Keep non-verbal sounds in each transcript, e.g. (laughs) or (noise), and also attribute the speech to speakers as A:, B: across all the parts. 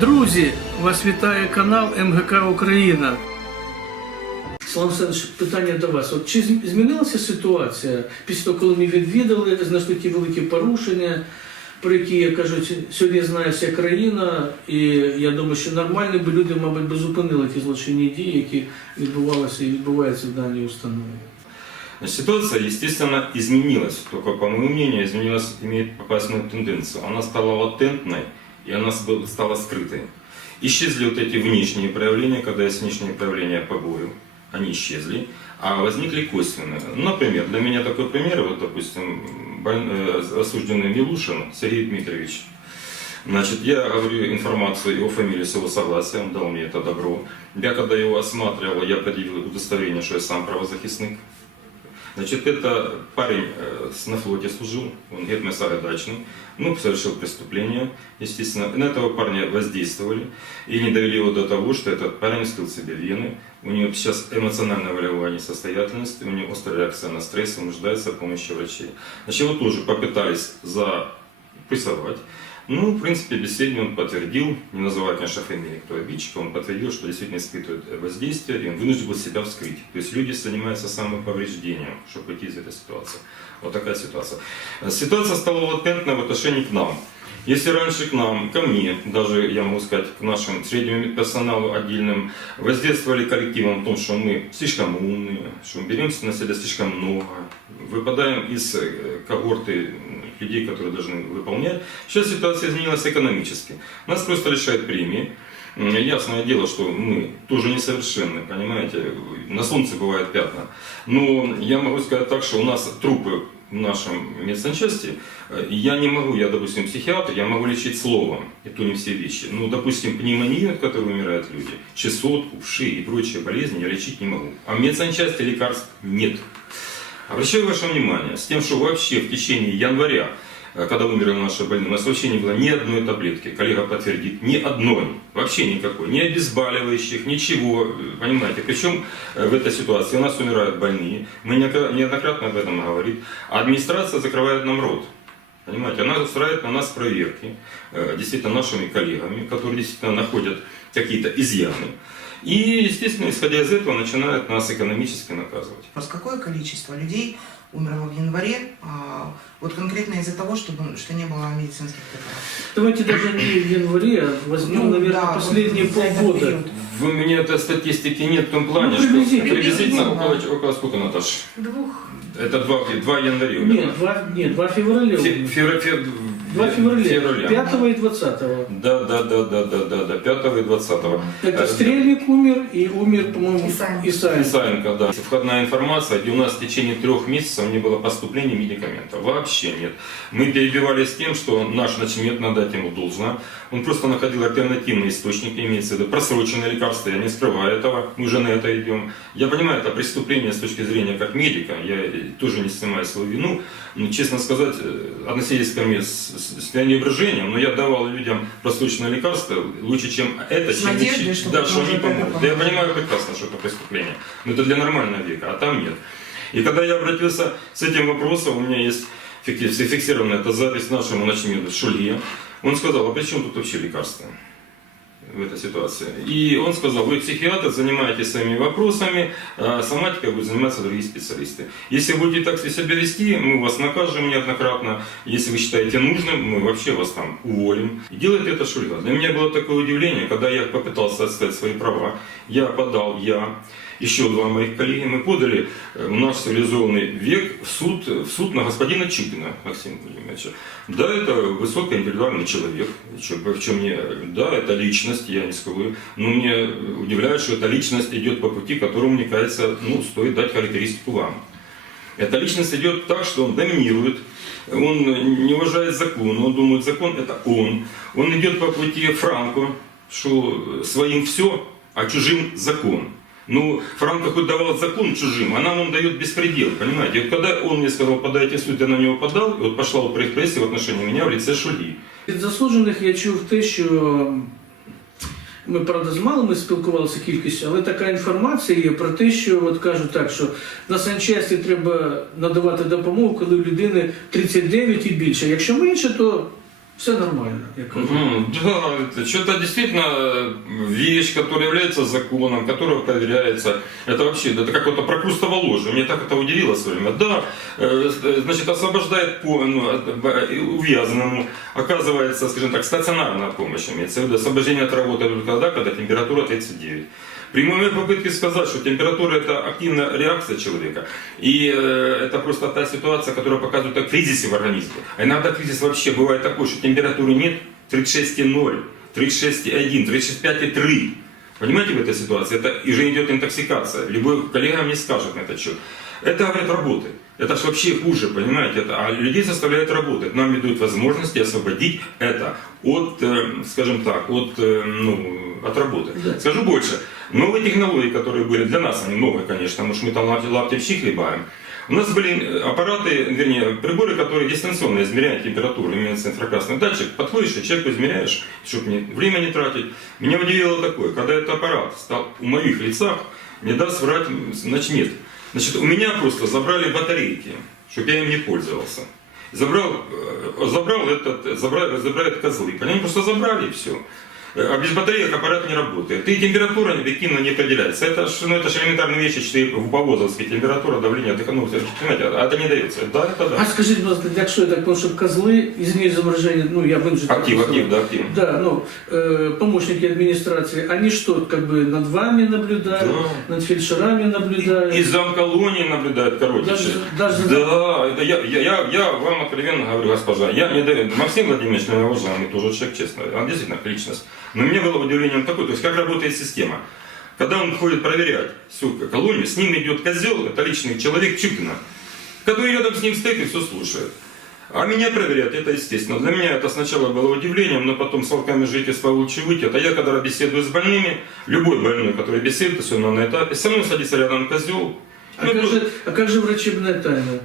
A: Друзі, вас вітає канал МГК Україна. Слава Олександрович, питання до вас. От чи зм- змінилася ситуація після того, коли ми відвідали, знайшли ті великі порушення, про які, як кажуть, сьогодні знає вся країна, і я думаю, що нормальні би люди, мабуть, би зупинили ті злочинні дії, які відбувалися і відбуваються в даній установі.
B: Ситуация, естественно, изменилась. Только, по моему мнению, изменилась, имеет опасную тенденцию. Она стала латентной, и она стала скрытой. Исчезли вот эти внешние проявления, когда есть внешние проявления побоев. Они исчезли, а возникли косвенные. Например, для меня такой пример, вот, допустим, э, осужденный Милушин Сергей Дмитриевич. Значит, я говорю информацию его фамилии с его согласия, он дал мне это добро. Я когда его осматривал, я предъявил удостоверение, что я сам правозахисник. Значит, это парень э, на флоте служил, он гетмесар дачный, ну, совершил преступление, естественно. На этого парня воздействовали и не довели его до того, что этот парень скрыл себе вены, у него сейчас эмоционально-волевая несостоятельность, у него острая реакция на стресс, он нуждается в помощи врачей. Значит, его тоже попытались запрессовать. Ну, в принципе, беседе он подтвердил, не называя, конечно, фамилии, кто обидчик, он подтвердил, что действительно испытывает воздействие, и он вынужден был себя вскрыть. То есть люди занимаются самоповреждением, чтобы выйти из этой ситуации. Вот такая ситуация. Ситуация стала латентной в отношении к нам. Если раньше к нам, ко мне, даже, я могу сказать, к нашим среднему медперсоналу отдельным, воздействовали коллективом о том, что мы слишком умные, что мы берем на себя слишком много, выпадаем из э, когорты людей, которые должны выполнять. Сейчас ситуация изменилась экономически. Нас просто лишают премии. Ясное дело, что мы тоже несовершенны, понимаете, на солнце бывают пятна. Но я могу сказать так, что у нас трупы в нашем медсанчасти, э, я не могу, я, допустим, психиатр, я могу лечить словом, и то не все вещи. Ну, допустим, пневмонию, от которой умирают люди, чесотку, вши и прочие болезни я лечить не могу. А в медсанчасти лекарств нет. Обращаю ваше внимание, с тем, что вообще в течение января, э, когда умерли наши больные, у нас вообще не было ни одной таблетки, коллега подтвердит, ни одной, вообще никакой, ни обезболивающих, ничего, понимаете. Причем э, в этой ситуации у нас умирают больные, мы неодно- неоднократно об этом говорим, а администрация закрывает нам рот. Понимаете, она устраивает на нас проверки, э, действительно нашими коллегами, которые действительно находят какие-то изъяны. И, естественно, исходя из этого, начинают нас экономически наказывать.
C: Просто какое количество людей умерло в январе, а, вот конкретно из-за того, чтобы, что не было медицинских препаратов?
A: Давайте даже не в январе, а возьмем,
C: ну,
A: наверное,
C: да,
A: последние
C: вот
A: полгода.
C: Период.
B: Вы, у меня этой статистики нет в том плане,
A: ну, приблизительно,
B: что
C: приблизительно
B: около, около сколько, Наташа?
C: Двух.
B: Это два, два января умерло?
A: Нет, два, нет, два февраля.
B: Фе, февр, февр,
A: 2 февраля.
B: февраля.
A: 5 и 20.
B: Да, да, да, да, да, да, да, 5 и 20.
A: Это э, Стрельник умер и умер, по-моему,
C: Исаенко.
A: Исаенко.
B: Исаенко, да. Входная информация, у нас в течение трех месяцев не было поступления медикаментов. Вообще нет. Мы перебивались тем, что наш начмет, надо ему должно. Он просто находил альтернативные источники, имеется в виду просроченные лекарства, я не скрываю этого, мы уже на это идем. Я понимаю, это преступление с точки зрения как медика, я тоже не снимаю свою вину, но, честно сказать, э, относились ко мне с с, пренебрежением, но я давал людям просроченные лекарства лучше, чем это, чем
C: надеждой,
B: лечить.
C: что
B: да, что они помогут. я понимаю прекрасно, что это преступление, но это для нормального века, а там нет. И когда я обратился с этим вопросом, у меня есть фикси- зафиксированная эта запись нашему начмеду Шулье, он сказал, а при чем тут вообще лекарства? В этой ситуации. И он сказал, вы психиатр, занимаетесь своими вопросами, а соматикой будут заниматься другие специалисты. Если будете так себя вести, мы вас накажем неоднократно. Если вы считаете нужным, мы вообще вас там уволим. И делает это Шульга. Для меня было такое удивление, когда я попытался отстать свои права. Я подал, я, еще два моих коллеги, мы подали э, в наш цивилизованный век в суд, в суд на господина Чупина Максима Владимировича. Да, это высокоинтеллектуальный человек, причем мне, да, это личность, я не скажу, но мне удивляет, что эта личность идет по пути, которому, мне кажется, ну, стоит дать характеристику вам. Эта личность идет так, что он доминирует, он не уважает закон, он думает, закон это он. Он идет по пути Франко, что своим все, а чужим закон. Ну, Франко хоть давал закон чужим, а нам он дает беспредел, понимаете? Вот когда он мне сказал, подайте суд, я на него подал, и вот пошла вот репрессия в отношении меня в лице Шульги.
A: Від заслужених я чув те, що ми, правда, з малими спілкувалися кількістю, але така інформація є про те, що от кажуть так, що на санчасті треба надавати допомогу, коли в людини 39 і більше. Якщо менше, то Все нормально, я.
B: Мгм, (laughs) Да, что-то действительно э, вещь, которая является законом, которая проверяется. Это вообще, это какое-то прокрустово ложе. Мне так это удивило в свое время. Да, э, э, значит, освобождает по, ну, б- увязанному, оказывается, скажем так, стационарная помощь имеется в виду. Освобождение от работы только тогда, когда температура 39. При моей попытке сказать, что температура это активная реакция человека, и э, это просто та ситуация, которая показывает о кризисе в организме. А иногда кризис вообще бывает такой, что температуры нет 36,0, 36,1, 36,5,3. Понимаете в этой ситуации? Это и же идет интоксикация. Любой коллега мне скажет на этот счет. Это говорит работы. Это ж вообще хуже, понимаете? Это, а людей заставляют работать. Нам идут возможности освободить это от, э, скажем так, от, э, ну, от работы.
A: Да.
B: Скажу больше. Новые технологии, которые были для нас, они новые, конечно, потому что мы там лапти, в щи хлебаем. У нас были аппараты, вернее, приборы, которые дистанционно измеряют температуру, имеется инфракрасный датчик, подходишь и человеку измеряешь, чтобы не, время не тратить. Меня удивило такое, когда этот аппарат стал у моих лицах, не даст врать ночмед. Значит, у меня просто забрали батарейки, чтобы я им не пользовался. Забрал, э, забрал этот, забрали, забрали козлы. Они просто забрали и все. А без батареек аппарат не работает. И температура объективно не определяется. Это ж, ну, это же элементарные вещи, что в Повозовске температура, давление, дыхание, ну, понимаете, а это не дается. Да, это
A: А
B: да.
A: скажіть, будь ласка, якщо я так понял, що козли, извините за выражение, ну я вынужден...
B: Актив, актив, да, актив.
A: Да, ну, э, помощники администрации, они что, как бы над вами наблюдают,
B: Да.
A: над фельдшерами наблюдают?
B: И замколонии наблюдает короче.
A: Даже- даже-
B: Да, это я, я, я, я вам откровенно говорю, госпожа, я не даю, Максим Владимирович, уважаемый тоже человек, честно, он действительно личность. Но мне было удивлением такое, то есть как работает система. Когда он ходит проверять всю колонию, с ним идет козел, это личный человек Чупина, который рядом с ним стоит и все слушает. А меня проверять, это естественно. Для меня это сначала было удивлением, но потом с волками с лучше выйти. Это я, когда беседую с больными, любой больной, который беседует, особенно на этапе, со мной садится рядом козел.
A: А,
B: Ну,
A: как же, а как же врачебная тайна?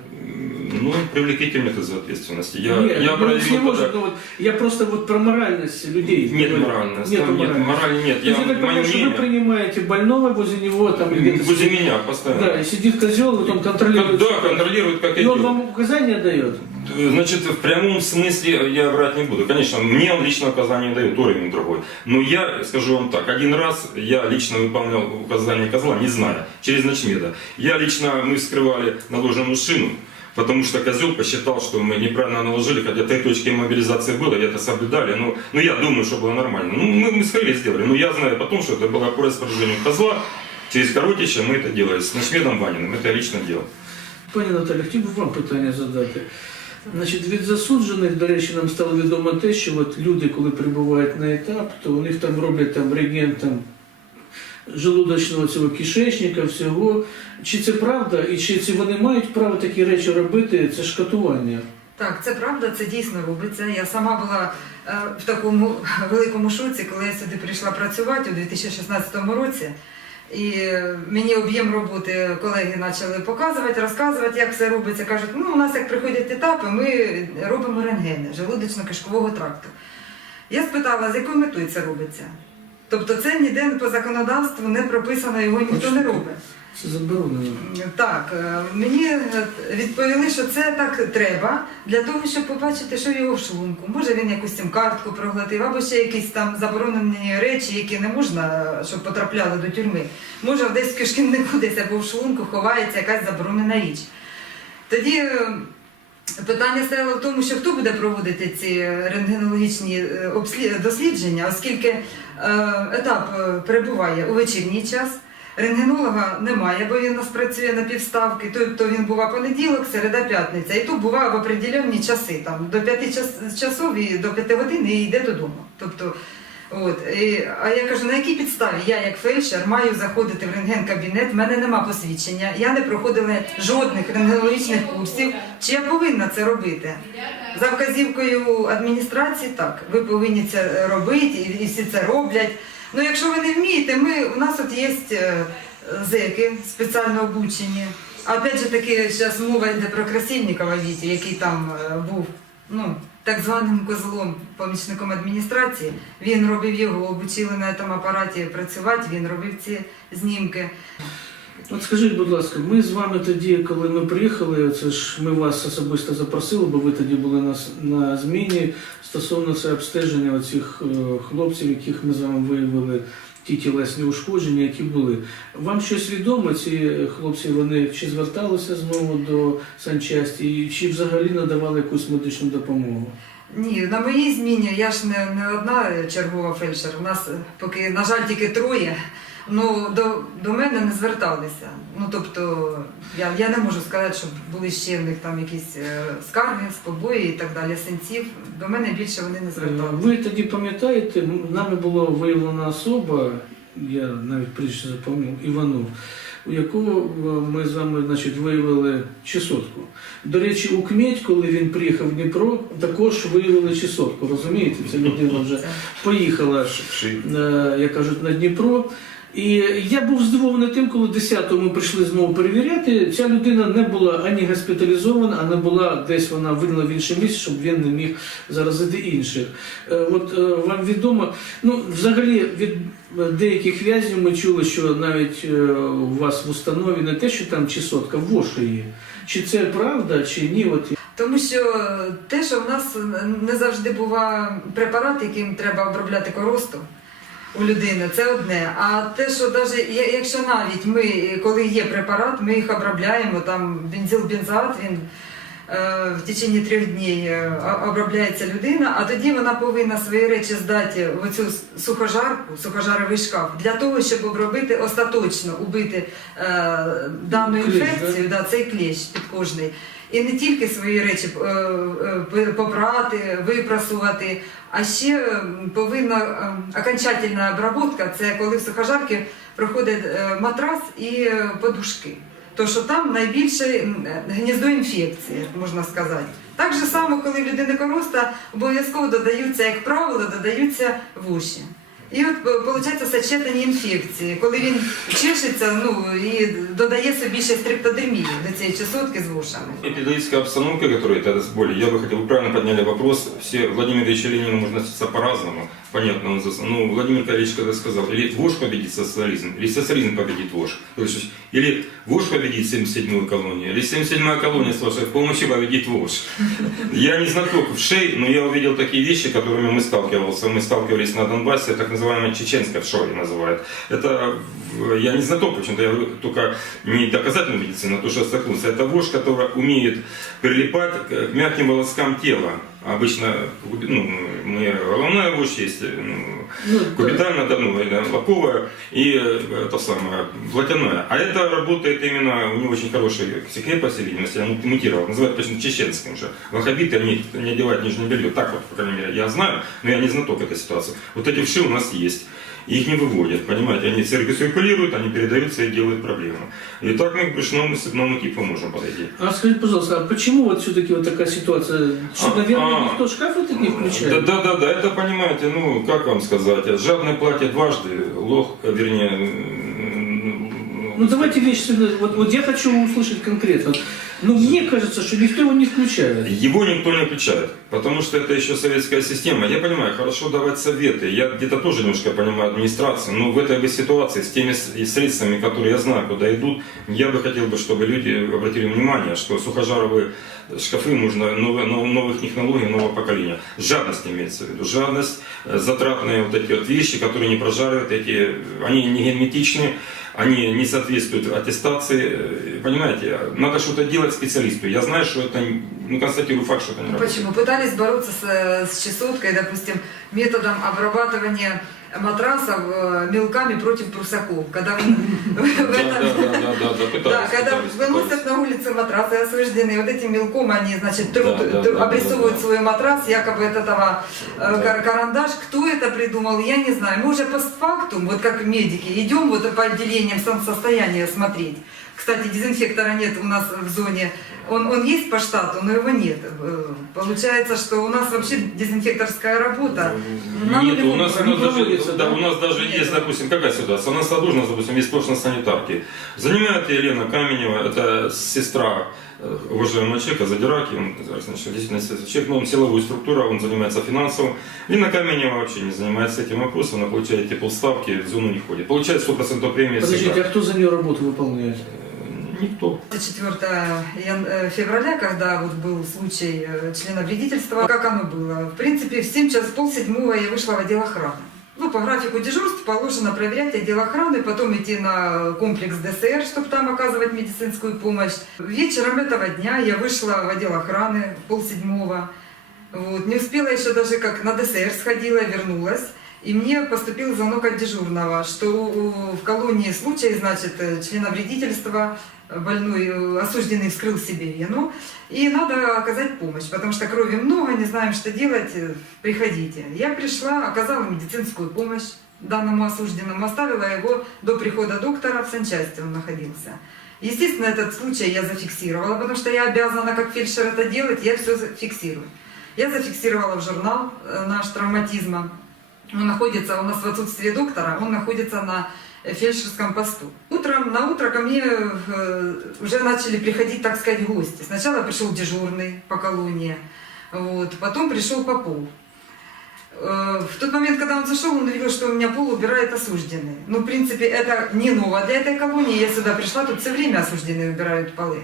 B: Ну, привлеките меня за ответственности. Я,
A: Нет,
B: я
A: ну, не может, ну, вот, я просто вот про моральность людей.
B: Нет
A: говорю.
B: моральности.
A: Нету
B: там нет
A: моральности.
B: морали, нет.
A: То
B: Я,
A: я так понимаю, что вы принимаете больного возле него, там где-то...
B: Возле
A: сидит-
B: меня постоянно.
A: Да, и сидит козел, вот он контролирует.
B: Да, контролирует, как
A: И он
B: идет.
A: вам указания дает?
B: Значит, в прямом смысле я врать не буду. Конечно, мне он лично указания дает, уровень другой. Но я скажу вам так, один раз я лично выполнял указания козла, не зная, через ночмеда. Я лично, мы вскрывали наложенную шину, потому что козел посчитал, что мы неправильно наложили, хотя три точки мобилизации было, и это соблюдали. Ну, ну я думаю, что было нормально. Ну, мы, мы скрыли, сделали. Но я знаю потом, что это было по распоряжению козла. Через Коротича мы это делали с ночмедом Ваниным. Это я лично делал.
A: Пані Наталі, хотів би вам питання задати. Значить, від засуджених, до речі, нам стало відомо те, що от люди, коли прибувають на етап, то у них там роблять там рентген там, желудочного цього кишечника, всього. Чи це правда, і чи, чи вони мають право такі речі робити, це ж катування?
D: Так, це правда, це дійсно робиться. Я сама була е, в такому великому шоці, коли я сюди прийшла працювати у 2016 році. І мені об'єм роботи колеги почали показувати, розказувати, як все робиться. Кажуть, ну у нас як приходять етапи, ми робимо рентгени желудочно-кишкового тракту. Я спитала, з якою метою це робиться. Тобто це ніде по законодавству не прописано, його ніхто не робить.
A: Це заборонено.
D: Так, е, мені е, відповіли, що це так треба для того, щоб побачити, що в його в шлунку. Може він якусь там картку проглотив, або ще якісь там заборонені речі, які не можна, е, щоб потрапляли до тюрми. Може, десь в кишківнику десь або в шлунку ховається якась заборонена річ. Тоді питання стояло в тому, що хто буде проводити ці рентгенологічні дослідження, оскільки етап е, перебуває у вечірній час. Рентгенолога немає, бо він у нас працює на півставки. Тобто він бува понеділок, середа, п'ятниця. І тут буває в определенні часи, там до п'яти час, часов і до п'яти годин і йде додому. Тобто, от, і, а я кажу, на якій підставі я, як фельдшер, маю заходити в рентген-кабінет, в мене нема посвідчення, я не проходила жодних рентгенологічних курсів. Чи я повинна це робити? За вказівкою адміністрації, так, ви повинні це робити, і, всі це роблять. Ну, якщо ви не вмієте, ми, у нас от є е, зеки спеціально обучені. А опять же таки, зараз мова йде про Красильникова Віті, який там е, був ну, так званим козлом, помічником адміністрації. Він робив його, обучили на цьому апараті працювати, він робив ці знімки.
A: От скажіть, будь ласка, ми з вами тоді, коли ми приїхали, це ж ми вас особисто запросили, бо ви тоді були на, на зміні стосовно це обстеження оцих е, хлопців, яких ми з вами виявили ті тілесні ушкодження, які були. Вам щось відомо? Ці хлопці вони чи зверталися знову до санчасті, чи взагалі надавали якусь медичну допомогу?
D: Ні, на моїй зміні я ж не, не одна чергова фельдшер. У нас поки, на жаль, тільки троє. Ну, до, до мене не зверталися. Ну, тобто, я, я не можу сказати, що були ще в них там якісь е, скарги, спобої і так далі, сенсів. До мене більше вони не
A: Е,
D: зверталися.
A: Ви тоді пам'ятаєте, м- нами була виявлена особа, я навіть прізвище запам'ятав, Іванов, у якого е, ми з вами значить, виявили чесотку. До речі, у Кміть, коли він приїхав в Дніпро, також виявили чесотку. Розумієте, ця людина вже поїхала, як кажуть, на Дніпро. І я був здивований тим, коли 10-го ми прийшли знову перевіряти, ця людина не була ані госпіталізована, а не була десь вона видана в інше місце, щоб він не міг заразити інших. Е, От е, вам відомо, ну взагалі від деяких в'язнів ми чули, що навіть е, у вас в установі не те, що там чесотка, воші є. Чи це правда, чи ні? От
D: Тому що те, що в нас не завжди буває препарат, яким треба обробляти коросту у людини, це одне. А те, що навіть якщо навіть ми, коли є препарат, ми їх обробляємо, там бензилбензат, він е, в течение трьох днів е, обробляється людина, а тоді вона повинна свої речі здати в оцю с- сухожарку, сухожаровий шкаф, для того, щоб обробити остаточно, убити е, дану
A: Клещ,
D: інфекцію, да, цей клещ підкожний. І не тільки свої речі е, е, попрати, випрасувати, а ще е, повинна окончательна обробка, це коли в сухожарці проходить матрас і подушки. То що там найбільше гніздо інфекції, можна сказати. Так же само, коли в людини короста, обов'язково додаються, як правило, додаються вуші. І от виходить сочетані інфекції, коли він чешеться, ну і додає собі ще стриптодермію до цієї чесотки з вушами.
B: Эпидемическая обстановка, которая это с более, я бы хотел, вы правильно подняли вопрос, все Владимир Ильич Ленину можно относиться по-разному, понятно, он зас- ну, Владимир Ильич когда сказал, или вождь победит социализм, или социализм победит вождь, То есть, или вождь победит 77-ю колонию, или 77-я колония с вашей помощью победит вождь. Я не знаток в шей, но я увидел такие вещи, которыми мы сталкивался, мы сталкивались на Донбассе, так называемая чеченская в шоре называют. Это, в- я не знаток, почему-то я только не доказательную медицину, а то, что столкнулся. Это вождь, которая умеет прилипать к мягким волоскам тела. Обычно ну, мы, головная вождь есть, ну,
A: ну,
B: кубитально, да, ну, это лаковая и э, это самое, платяное. А это работает именно, у него очень хороший крепость, видимость, он мутировал, называют почему чеченским же. Ваххабиты, они не одевают нижнее белье, так вот, по крайней мере, я знаю, но я не знаток этой ситуации. Вот эти вши у нас есть. Их не выводят, понимаете, они цирк- циркулируют, они передаются и делают проблемы. И так мы к брюшному сыпному типу можем подойти.
A: А скажите, пожалуйста, а почему вот все-таки вот такая ситуация? Что,
B: А,
A: наверное,
B: а.
A: никто шкаф этот не
B: Да,
A: включает?
B: да, да, да, это понимаете, ну, как вам сказать, жадный платит дважды, лох, вернее,
A: Ну давайте сюда. Вот, вот я хочу услышать конкретно. Ну мне кажется, что никто его не включает.
B: Его никто не включает, потому что это еще советская система. Я понимаю, хорошо давать советы. Я где-то тоже немножко понимаю администрацию, но в этой бы ситуации с теми средствами, которые я знаю, куда идут, я бы хотел бы, чтобы люди обратили внимание, что сухожаровые шкафы нужно новые- нов- новых технологий, нового поколения. Жадность имеется в виду. Жадность, э, затратные вот эти вот вещи, которые не прожаривают, эти, они не герметичны, они не соответствуют аттестации. Э, Понимаете, надо что-то делать специалисту. Я знаю, что это, ну, констатирую факт, что это не
D: Ну,
B: работает.
D: Почему? Пытались бороться с, э, с чесоткой, допустим, методом обрабатывания матрасов э, мелками против прусаков. Когда выносят на улице матрасы освежденные, вот этим мелком они, значит, обрисовывают свой матрас, якобы от этого
B: Да.
D: кар- карандаш. Кто это придумал, я не знаю. Мы уже постфактум, вот как медики, идем вот по отделениям состояния смотреть. Кстати, дезинфектора нет у нас в зоне. Он, он есть по штату, но его нет. Э, Получается, что у нас вообще дезинфекторская работа. на
B: Нет, у нас, у нас даже, да,
A: да?
B: у нас даже
D: Нет.
B: есть, допустим, какая ситуация? У нас садужна, допустим, есть точно санитарки. Занимает Елена Каменева, это сестра э, уважаемого человека, Задираки, он значит, действительно человек, но он силовую структура, он занимается финансовым. Лина Каменева вообще не занимается этим вопросом, она получает эти полставки, в зону не входит. Получает 100% премии
A: Подождите,
B: всегда.
A: а кто за нее работу выполняет?
B: Никто.
D: 4 ян- э, февраля, когда вот был случай э, члена вредительства, как оно было? В принципе, в 7 час полседьмого я вышла в отдел охраны. Ну, по графику дежурств положено проверять отдел охраны, потом идти на комплекс ДСР, чтобы там оказывать медицинскую помощь. Вечером этого дня я вышла в отдел охраны полседьмого. Вот. Не успела еще даже как на ДСР сходила, вернулась. И мне поступил звонок от дежурного, что в колонии случай, значит, э, члена вредительства, э, больной, э, осужденный вскрыл себе вену, и надо оказать помощь, потому что крови много, не знаем, что делать, приходите. Я пришла, оказала медицинскую помощь данному осужденному, оставила его до прихода доктора, в санчасти он находился. Естественно, этот случай я зафиксировала, потому что я обязана как фельдшер это делать, я все фиксирую. Я зафиксировала в журнал наш травматизма. Он находится у нас в отсутствии доктора, он находится на фельдшерском посту. Утром, на утро ко мне э, уже начали приходить, так сказать, гости. Сначала пришел дежурный по колонии, вот, потом пришел Попов. Э, В тот момент, когда он зашел, он увидел, что у меня пол убирает осужденные. Ну, в принципе, это не ново для этой колонии. Я сюда пришла, тут все время осужденные убирают полы.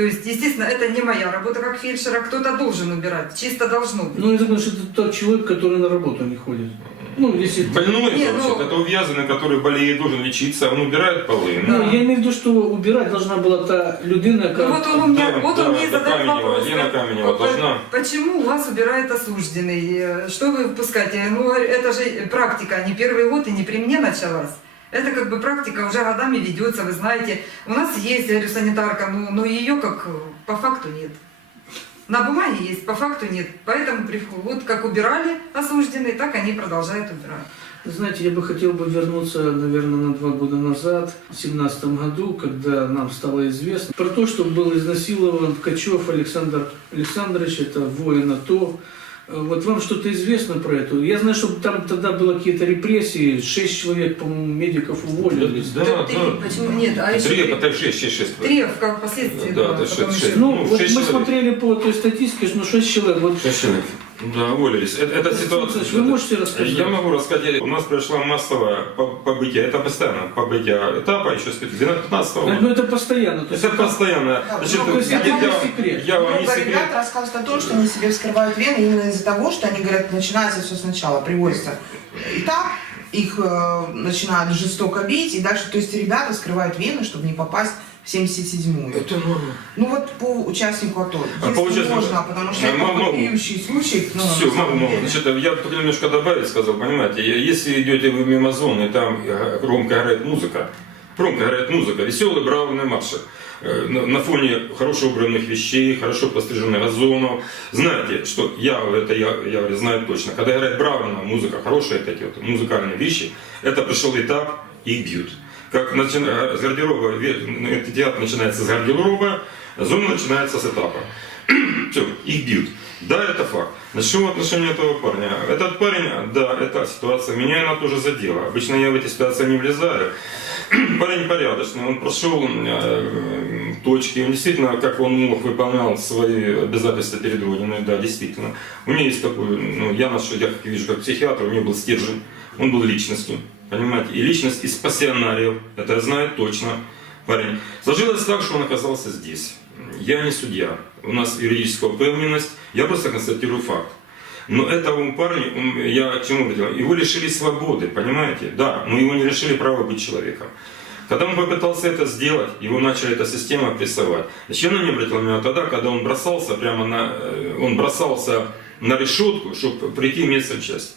D: То есть, естественно, это не моя работа как фельдшера, кто-то должен убирать, чисто должно быть.
A: Ну, я думаю, что это тот человек, который на работу не ходит. Ну, если...
B: Больной,
D: Не,
B: вообще,
D: ну-
B: это увязанный, который болеет, должен лечиться, он убирает полы.
A: Ну,
D: Да.
A: я имею в виду, что убирать должна была та людина,
D: Ну,
A: как...
D: вот он у меня,
B: Да,
D: вот
B: да,
D: он мне задает
B: Каменева,
D: вопрос.
B: Лена
D: как-
B: Каменева
D: по-
B: должна.
D: Почему у вас убирает осужденный? Э, Что вы выпускаете? Ну, это же практика, не первый год и не при мне началась. Это как бы практика уже годами ведется, вы знаете. У нас есть, я говорю, санитарка, но, но ее как по факту нет. На бумаге есть, по факту нет. Поэтому вот как убирали осужденные, так они продолжают убирать.
A: Знаете, я бы хотел бы вернуться, наверное, на два года назад, в семнадцатом году, когда нам стало известно про то, что был изнасилован Ткачев Александр Александрович, это воин АТО. Вот вам что-то известно про это? Я знаю, что там тогда было какие-то репрессии, шесть человек, по-моему, медиков уволились.
B: Да,
D: Три,
B: да.
D: Почему нет? А еще
B: Три, это шесть, шесть, шесть.
D: Три, в как впоследствии.
B: Да, это шесть, шесть.
A: Ну,
B: Ну,
A: вот
B: шесть
A: мы
B: человек.
A: смотрели по той статистике, что шесть человек. Вот
B: Шесть человек. Да, уволились. Это, это ситуация.
A: Вы можете рассказать?
B: Я могу рассказать. У нас произошло массовое по- побытие. Это постоянно побытие этапа еще с 15
A: Ну,
B: года.
A: это постоянно. То есть
B: Это постоянно.
C: Да,
B: Значит,
C: ну,
B: я,
A: не
B: я-
A: секрет.
B: я вам не
C: Много
B: секрет.
C: ребят рассказывают о том, что они себе вскрывают вены именно из-за того, что они говорят, начинается все сначала, приводится этап, их э, начинают жестоко бить, и дальше, то есть ребята вскрывают вены, чтобы не попасть 77-ю.
B: Это норма.
C: Ну вот по участнику АТО.
B: А
C: Если
B: по участнику-
C: можно, потому что это вопиющий случай. Ну,
B: Все, могу, могу. Значит, я только немножко добавить сказал, понимаете, если идете вы мимо зоны, там э, громко играет музыка, громко играет музыка, веселый бравный марш. Э, На фоне хорошо убранных вещей, хорошо постриженных газонов. Знаете, что я, это я, я говорю, знаю точно, когда играет бравная музыка, хорошие такие вот музыкальные вещи, это пришел этап, их бьют. Как начина- с гардероба, театр начинается с гардероба, зона начинается с этапа. (clears throat) Все, их бьют. Да, это факт. Начну в отношении этого парня. Этот парень, да, эта ситуация, меня она тоже задела. Обычно я в эти ситуации не влезаю. (clears throat) Парень порядочный, он прошел э, точки, он действительно, как он мог, выполнял свои обязательства перед Родиной, да, действительно. У него есть такой, ну, я наш, я как вижу, как психиатр, у него был стержень, он был личностью, понимаете, и личность из пассионариев, это я знаю точно, парень. Сложилось так, что он оказался здесь. Я не судья, у нас юридическая упевненность, я просто констатирую факт. Но этому парню, я к чему говорил, его лишили свободы, понимаете? Да, но его не лишили права быть человеком. Когда он попытался это сделать, его начали эта система прессовать. Значит, она не обратила внимания тогда, когда он бросался прямо на, э, он бросался на решетку, чтобы прийти в медсанчасть.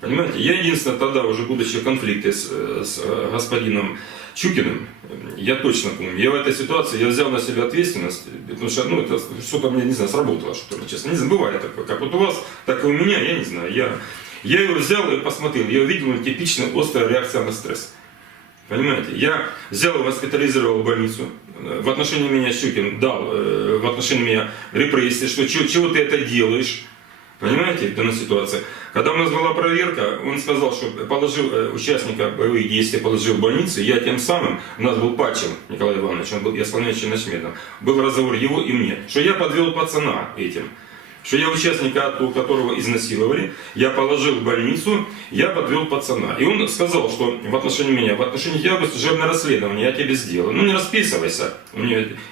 B: Понимаете, я единственное тогда, уже будучи в конфликте с, э, с, э, господином Чукиным, я точно помню, я в этой ситуации, я взял на себя ответственность, потому что, ну, это что-то мне, не знаю, сработало, что ли, честно, не знаю, бывает такое, как вот у вас, так и у меня, я не знаю, я, я его взял и посмотрел, я увидел ну, типичная острая реакция на стресс. Понимаете, я взял и госпитализировал в больницу. Э, В отношении меня Щукин дал, в отношении меня репрессии, что чего, чего ты это делаешь. Понимаете, в данной ситуации. Когда у нас была проверка, он сказал, что положил э, участника боевых действий, положил в больницу, я тем самым, у нас был Пачев Николай Иванович, он был исполняющий начмедом, был разговор его и мне, что я подвел пацана этим, что я участника, АТО, которого изнасиловали, я положил в больницу, я подвел пацана. И он сказал, что в отношении меня, в отношении тебя будет служебное расследование, я тебе сделаю. Ну не расписывайся.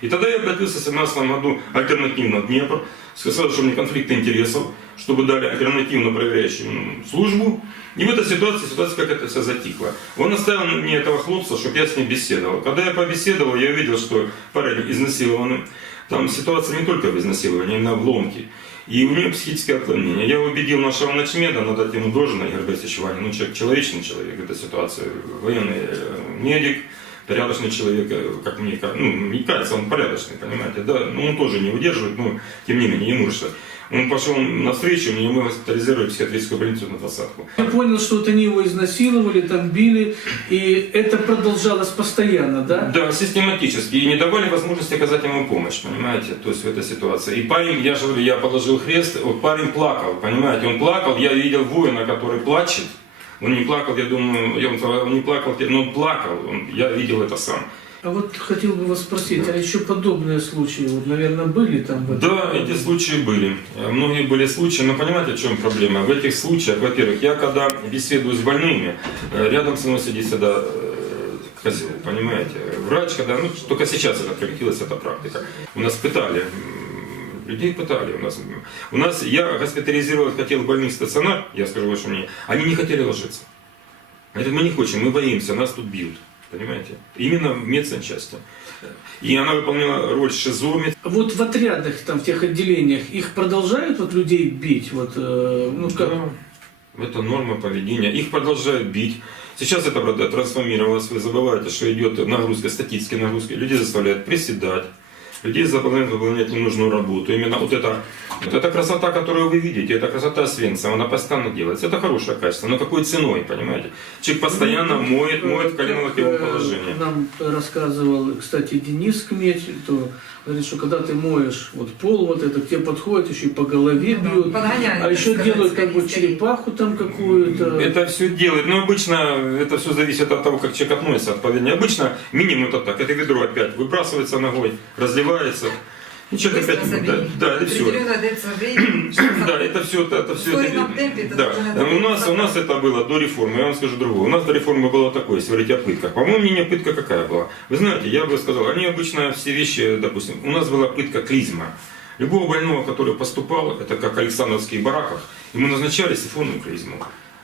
B: И тогда я обратился в 17 году альтернативно в Днепр, сказал, что мне конфликт интересов, чтобы дали альтернативно проверяющую службу. И в этой ситуации, ситуация как это все затихло. Он оставил мне этого хлопца, чтобы я с ним беседовал. Когда я побеседовал, я увидел, что парень изнасилованный. Там ситуация не только в изнасиловании, именно в ломке. И у нее психическое отклонение. Я убедил нашего начмеда, надо ему должное, Игорь Борисович Ваня, ну человек, человечный человек, это ситуация, военный э, медик, порядочный человек, э, как мне ну, не кажется, он порядочный, понимаете, да, ну, он тоже не выдерживает, но тем не менее, ему что. Он пошел навстречу, мне мы госпитализировали в психиатрическую больницу на двадцатку.
A: Я понял, что вот они его изнасиловали, там били, и это продолжалось постоянно, да?
B: Да, систематически. И не давали возможности оказать ему помощь, понимаете, то есть в этой ситуации. И парень, я же говорю, я положил хрест, парень плакал, понимаете, он плакал, я видел воина, который плачет, он не плакал, я думаю, он, не плакал, но он плакал, я видел это сам.
A: А вот хотел бы вас спросить, а еще подобные случаи, вот, наверное, были там? в этом
B: Да, эти случаи были. Э, Многие были случаи, но понимаете, в чем проблема? В этих случаях, во-первых, я когда беседую с больными, э, рядом со мной сидит всегда э, козел, понимаете? Врач, когда, ну, только сейчас это прекратилась эта практика. У нас пытали, людей пытали. У нас, у нас я госпитализировал, хотел больных стационар, я скажу ваше мнение, они не хотели ложиться. Говорят, мы не хотим, мы боимся, нас тут бьют. Понимаете? Именно в медсанчасти. И она выполняла роль шизо,
A: Вот в отрядах, там, в тех отделениях, их продолжают вот людей бить? Вот, э, ну, как...
B: Да, это норма поведения. Их продолжают бить. Сейчас это, правда, трансформировалось. Вы забываете, что идет нагрузка, статические нагрузки. Людей заставляют приседать. Людей заставляют выполнять ненужную работу. Именно вот это, вот эта красота, которую вы видите, это красота Свенца, она постоянно делается. Это хорошее качество. Но какой ценой, понимаете? Человек постоянно моет, моет в колено-локтевом
A: Как, э,
B: положении.
A: Нам рассказывал, кстати, Денис Кметь, то говорит, что когда ты моешь вот пол вот это, к тебе подходят, еще и по голове
D: Ну
A: бьют,
D: подгоняют,
A: а еще
D: сказать,
A: делают как бы черепаху там какую-то.
B: Это все делает. Но обычно это все зависит от того, как человек относится от поведения. Обычно минимум это так. Это ведро опять выбрасывается ногой, разливается. И человек опять...
D: Быстро
B: Да, да, (clears throat) это все. Да, это все, это, это все.
D: Ускоренном темпе это
B: да. У нас, у нас это было до реформы. Я вам скажу другое. У нас до реформы было такое, если говорить о пытках. По моему мнению, пытка какая была? Вы знаете, я бы сказал, они обычно все вещи, допустим, у нас была пытка клизма. Любого больного, который поступал, это как в Александровских бараках, ему назначали сифонную клизму.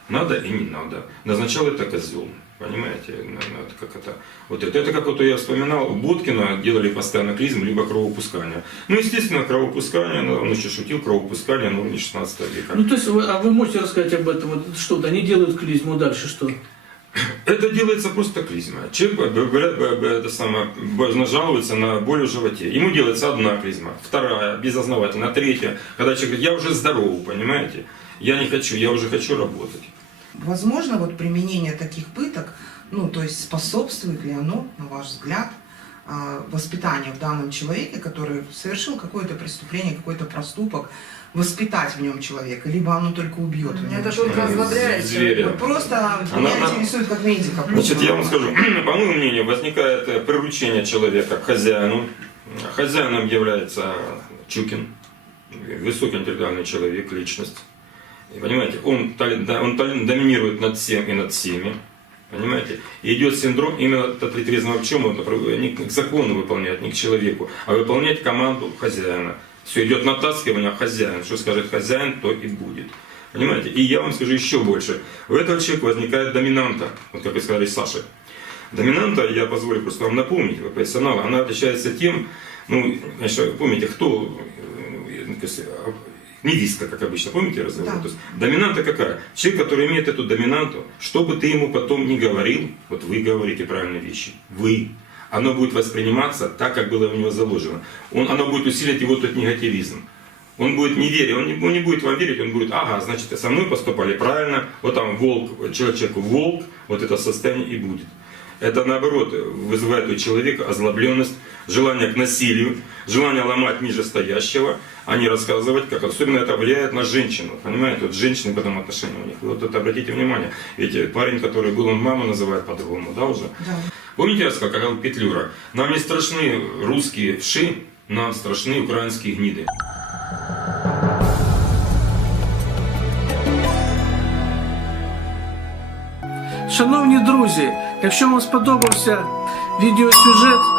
B: Надо и не надо. Назначал это козел. Понимаете, На- на- это как это, вот это, это как вот я вспоминал, у Боткина делали постоянно клизму, либо кровопускание. Ну, естественно, кровопускание, ну, он еще шутил, кровопускание на уровне 16 века.
A: Ну, то есть, вы- а вы можете рассказать об этом? Вот что вот они делают клизму, дальше что?
B: Это делается просто клизма. Человек это самое, жалуется на боль в животе. Ему делается одна клизма, вторая, безосновательная, третья. Когда человек говорит, я уже здоров, понимаете? Я не хочу, я уже хочу работать.
C: Возможно, вот применение таких пыток, ну, то есть способствует ли оно, на ваш взгляд, а, воспитанию в данном человеке, который совершил какое-то преступление, какой-то проступок, воспитать в нем человека, либо оно только убьет в нем
D: Это только разобряет
B: Зверя.
C: просто
B: Она-
C: меня
B: она-
C: интересует как медика.
B: Значит, я вам скажу, (clears throat) по моему мнению, возникает э, приручение человека к хозяину. Хозяином является Чукин, высокий интеллектуальный человек, личность. Понимаете, он, он доминирует над всем и над всеми. Понимаете? И идет синдром именно тоталитаризма в чем? Это про- не к закону выполнять, не к человеку, а выполнять команду хозяина. Все идет натаскивание хозяин. Что скажет хозяин, то и будет. Понимаете? И я вам скажу еще больше. У этого человека возникает доминанта, вот как вы сказали Саше. Доминанта, я позволю просто вам напомнить, вы профессионал, она отличается тем, ну, конечно, помните, кто, э, ну, то есть, а, невистка, как обычно, помните разговор?
C: Да.
B: То есть, доминанта какая? Человек, который имеет эту доминанту, что бы ты ему потом ни говорил, вот вы говорите правильные вещи, вы, оно будет восприниматься так, как было у него заложено. Он, оно будет усилить его тот негативизм. Он будет не верить, он не, он не будет вам верить, он будет, ага, значит, со мной поступали правильно, вот там волк, человек волк, вот это состояние и будет. Это наоборот вызывает у человека озлобленность, желание к насилию, желание ломать нижестоящего, а не рассказывать, как особенно это влияет на женщину. Понимаете, вот женщины в этом отношении у них. Вы Вот это обратите внимание. Ведь э, парень, который был, он маму называет по-другому, да, уже?
C: Да.
B: Помните, я сказал, как Петлюра? Нам не страшны русские вши, нам страшны украинские гниды.
A: Шановні друзі, якщо вам сподобався відеосюжет